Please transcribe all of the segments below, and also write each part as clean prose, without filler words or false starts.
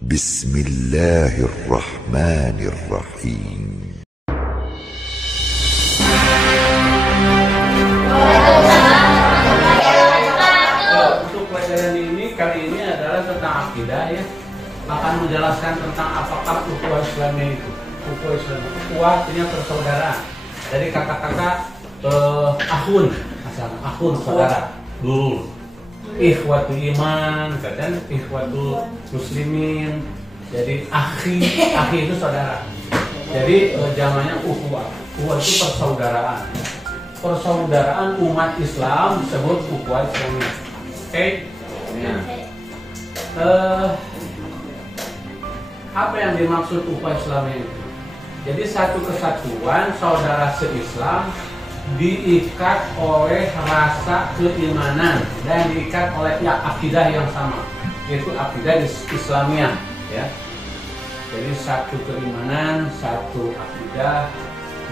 Bismillahirrahmanirrahim. Untuk pelajaran ini kali ini adalah tentang akidah ya. Akan menjelaskan tentang apakah ukhuwah Islamiyah itu. Ukhuwah Islamiyah, ukhuwah artinya persaudaraan. Dari kata-kata akhun, asal akhun saudara, dulu. Ikhwatul iman, kadang ikhwatul muslimin. Jadi akhi itu saudara. Jadi zamannya ukhuwah. Ukhuwah itu persaudaraan. Persaudaraan umat Islam disebut ukhuwah Islamiyah. Oke? Nah, apa yang dimaksud ukhuwah Islamiyah itu? Jadi satu kesatuan saudara se-Islam diikat oleh rasa keimanan dan diikat oleh akidah yang sama, yaitu akidah Islamiyah ya. Jadi satu keimanan, satu akidah,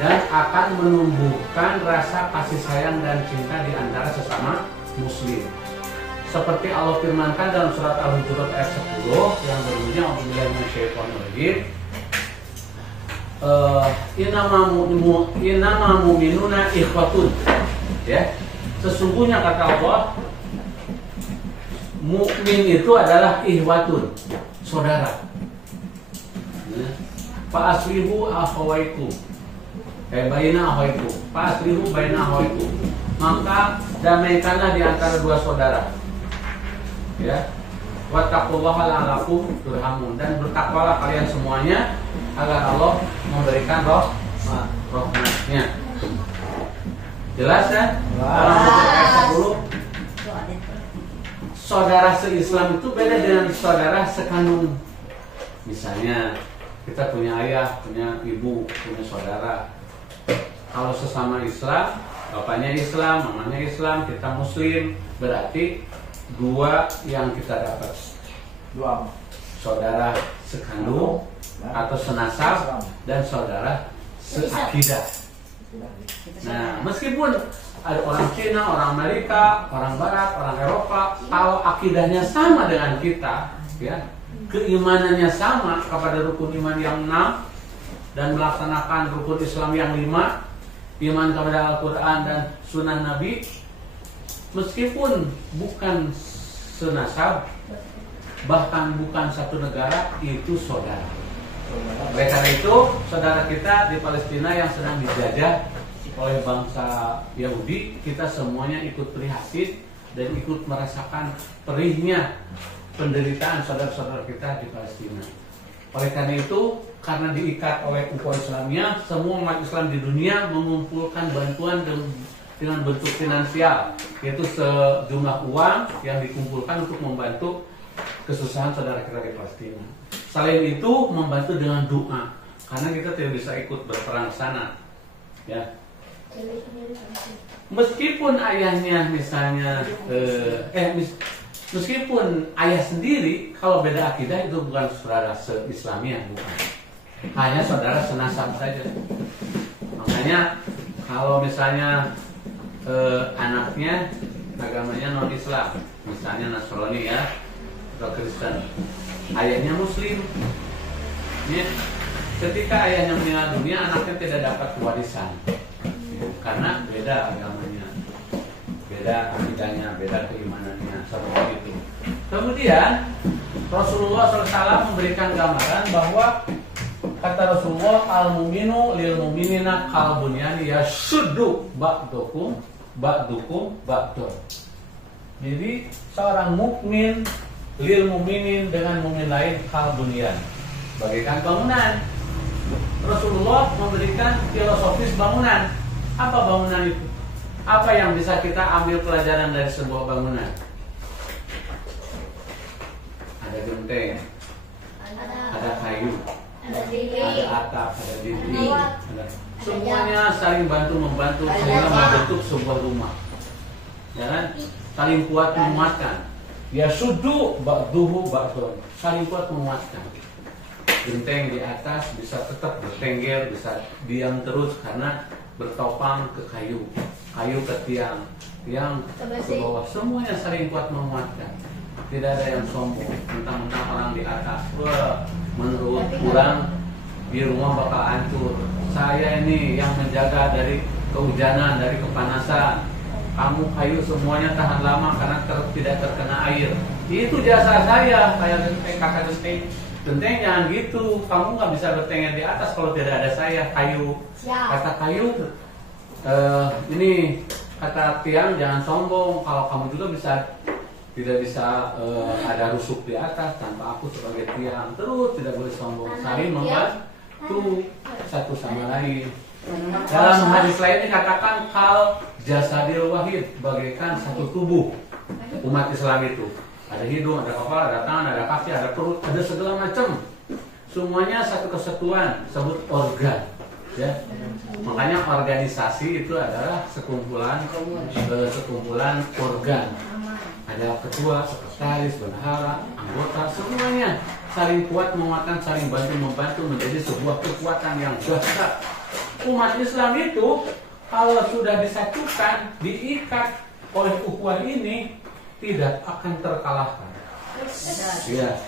dan akan menumbuhkan rasa kasih sayang dan cinta di antara sesama muslim. Seperti Allah firmankan dalam surat Al-Hujurat ayat 10 yang berbunyi A'udzubillahi minasyaitonir rajim. Innama mu'minuna ikhwatun. Ya. Sesungguhnya kata Allah, mukmin itu adalah ikhwatun, saudara. Fa aslihu akhawaikum. Baina akhawaikum. Fa aslihu baina akhawaikum. Maka damaikanlah di antara dua saudara. Ya. Wattaqullaha la'allakum turhamun, dan bertakwalah kalian semuanya agar Allah memberikan rahmatnya. Jelas kan? Dalam ayat 10, saudara se-Islam itu beda dengan saudara sekandung. Misalnya kita punya ayah, punya ibu, punya saudara. Kalau sesama Islam, bapaknya Islam, mamanya Islam, kita Muslim, berarti dua yang kita dapat, dua saudara sekandung atau senasab dan saudara seakidah. Nah, meskipun ada orang Cina, orang Amerika, orang Barat, orang Eropa, kalau akidahnya sama dengan kita, ya, keimanannya sama kepada rukun iman yang 6 dan melaksanakan rukun Islam yang 5, iman kepada Al-Quran dan Sunnah Nabi, meskipun bukan senasab, bahkan bukan satu negara, itu saudara. Oleh karena itu, saudara kita di Palestina yang sedang dijajah oleh bangsa Yahudi, kita semuanya ikut prihatin dan ikut merasakan perihnya penderitaan saudara-saudara kita di Palestina. Oleh karena itu, karena diikat oleh ukhuwah Islamiyah, semua umat Islam di dunia mengumpulkan bantuan dengan bentuk finansial, yaitu sejumlah uang yang dikumpulkan untuk membantu kesusahan saudara kita di Palestina. Selain itu, membantu dengan doa, karena kita tidak bisa ikut berperang sana, ya. Meskipun ayahnya misalnya, meskipun ayah sendiri, kalau beda akidah itu bukan saudara se-Islamiyah, bukan. Hanya saudara senasab saja. Makanya kalau misalnya anaknya agamanya non-Islam, misalnya Nasrani ya, atau Kristen, ayahnya Muslim, ya, ketika ayahnya meninggal dunia, anaknya tidak dapat warisan, ya, karena beda agamanya, beda akidahnya, beda keimanannya, seperti itu. Kemudian Rasulullah SAW memberikan gambaran bahwa kata Rasulullah, al-mu'minu lil mu'minina kal bunyani yashuddu ba'dukum ba'dun. Jadi seorang mukmin lil mu'minin dengan mukmin lain kal bunyan, bagaikan bangunan. Rasulullah memberikan filosofis bangunan. Apa bangunan itu? Apa yang bisa kita ambil pelajaran dari sebuah bangunan? Ada genteng, ada kayu, ada atap, ada dinding, semuanya saling bantu-membantu sehingga membentuk sebuah rumah. Ya kan? Saling kuat menguatkan. Ya sudu ba'duhu ba'dun, saling kuat menguatkan. Genteng di atas bisa tetap bertengger, bisa diam terus karena bertopang ke kayu, kayu ke tiang, tiang ke bawah, semuanya saling kuat menguatkan. tidak ada yang sombong. Mentang-mentang orang di atas, wah, menurut kurang di rumah bakal hancur. Saya ini yang menjaga dari kehujanan, dari kepanasan. Kamu kayu semuanya tahan lama karena tidak terkena air. Itu jasa saya. Kayak kakak genteng. Genteng jangan gitu. Kamu nggak bisa bertengger di atas kalau tidak ada saya. Kayu. Kata kayu. Ini kata tiang jangan sombong. Kalau kamu juga tidak bisa ada rusuk di atas tanpa aku sebagai tiang. Terus tidak boleh sombong. Saling membantu satu sama lain. Dalam hadis lain dikatakan kal jasadil wahid, bagaikan satu tubuh. Umat Islam itu ada hidung, ada kepala, ada tangan, ada kaki, ada perut, ada segala macam. Semuanya satu kesatuan, sebut organ. Ya. Makanya organisasi itu adalah sekumpulan organ. Ada ketua, sekretaris, bendahara, anggota, semuanya saling kuat menguatkan, saling bantu membantu menjadi sebuah kekuatan yang dahsyat. Umat Islam itu kalau sudah disatukan, diikat oleh ukhuwah ini tidak akan terkalahkan. Ya.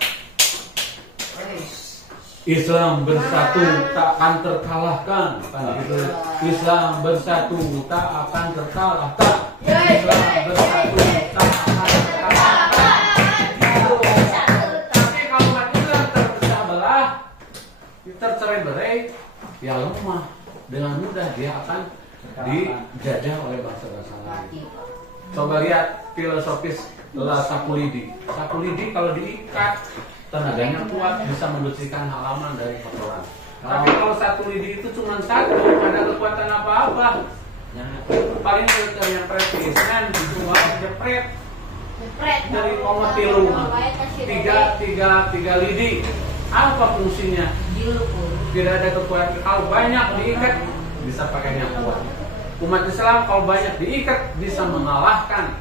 Islam bersatu tak akan terkalahkan. Kan gitu. Islam bersatu tak akan terkalahkan. Islam bersatu tak akan terkalahkan. Tapi kalau umat Islam terpecah belah, tercerai-berai, ya lemah. Dengan mudah dia akan dijajah oleh bangsa-bangsa lain. Coba lihat filosofis Sakulidi. Sakulidi kalau diikat tenaganya kuat, bisa membersihkan halaman dari kotoran. Tapi kalau satu lidi itu cuma satu, ada kekuatan apa-apa. Paling yang presiden dijual jepret dari ngomong tiga lidi. Apa fungsinya? Tidak ada kekuatan. Kalau banyak diikat bisa pakainya kuat. Umat Islam kalau banyak diikat bisa mengalahkan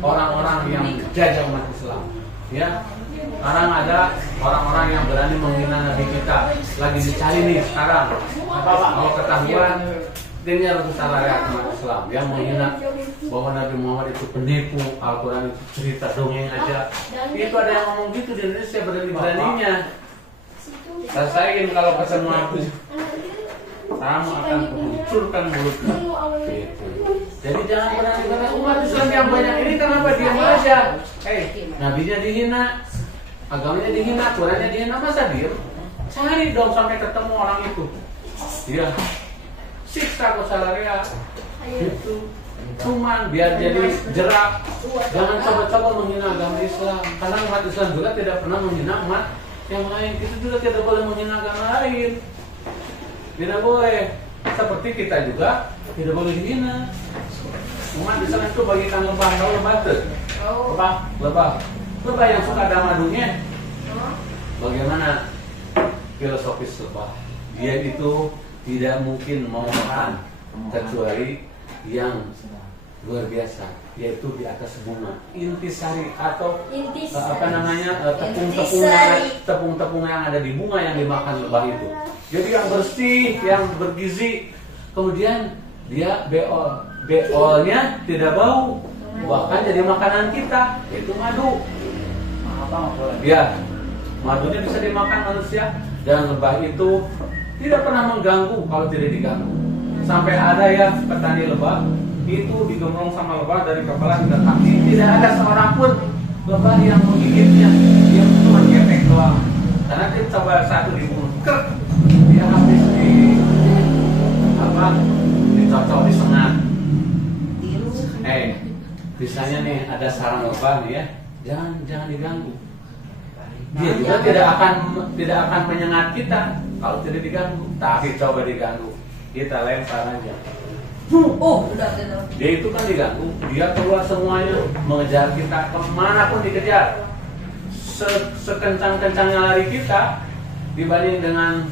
orang-orang yang jajah umat Islam. Ya, sekarang ada orang-orang yang berani menghina Nabi kita. Lagi dicari nih sekarang. Kalau ketahuan, dengar kesalahan umat Islam yang menghina bahwa Nabi Muhammad itu penipu, Al-Quran itu cerita dongeng aja. Itu ada yang ngomong gitu di Indonesia, berani-beraninya. Rasain kalau ketemu aku, kamu akan kuhancurkan mulutmu. Gitu. Jadi jangan berani-berani. Umat Islam yang banyak ini kenapa diam aja? Nabinya dihina, agamanya dihina, Qurannya dihina, masa diem? Cari dong sampai ketemu orang itu. Iya. Siksa kesalahan itu cuman biar jadi jerak. Jangan coba-coba menghina agama Islam, karena umat Islam juga tidak pernah menghina umat yang lain. Kita juga tidak boleh menghina agama lain. Tidak boleh. Seperti kita juga tidak boleh dihina. Umat Islam itu bagikan lebah, tahu lebah tuh? Lebah yang suka ada madunya. Bagaimana filosofis lebah? Dia itu tidak mungkin mau makan kecuali yang luar biasa, yaitu di atas bunga intisari atau tepung-tepung yang ada di bunga yang dimakan lebah itu. Jadi yang bersih, yang bergizi, kemudian dia beolnya tidak bau, bahkan jadi makanan kita, yaitu madu. Ya, madunya bisa dimakan manusia, dan lebah itu tidak pernah mengganggu kalau tidak diganggu. Sampai ada ya petani lebah itu digemblong sama lebah dari kepala hingga kaki, tidak ada seorang pun lebah yang menggigitnya, dia cuma kepek doang. Karena dia coba satu dibunuh, dia habis dicocok di sengat. Misalnya nih ada sarang lebah nih ya, jangan diganggu. Dia juga tidak akan menyengat kita kalau tidak diganggu. Tapi coba diganggu, kita lempar aja. Dia itu kan diganggu, dia keluar semuanya mengejar kita, kemanapun dikejar. Sekencang-kencangnya lari kita dibanding dengan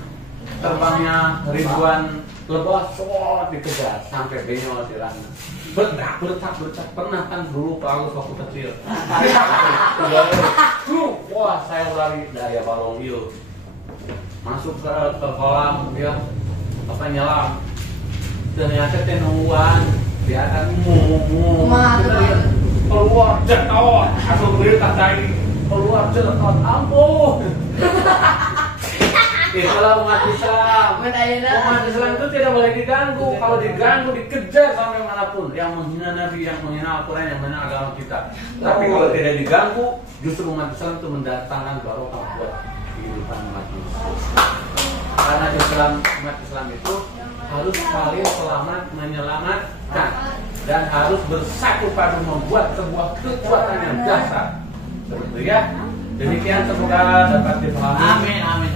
terbangnya ribuan lebah, dikejar sampai benyol di langit. Bertak. Pernah kan dulu Paulus waktu kecil. Wah, saya lari daya balong yuk. Masuk ke kolam dia nyelam. Ternyata tenuan di atas keluar jetot atau berita dari keluar jetot ampun. Itulah umat Islam. Umat Islam itu tidak boleh diganggu. Kalau diganggu dikejar sampai manapun. Yang menghina Nabi, yang menghina Al-Quran, yang menghina agama kita. Tapi kalau tidak diganggu, justru umat Islam itu mendatangkan barokah buat kehidupan umat Islam. Karena umat Islam itu harus saling selamat menyelamatkan dan harus bersatu padu membuat sebuah kekuatan yang dasar. Seperti ya. Demikian semoga dapat dipahami. Amin, amin.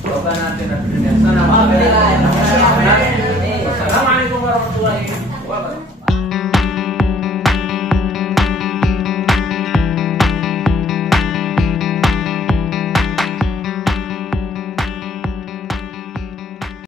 Robbana atina fid dunya hasanah wa fil akhirati hasanah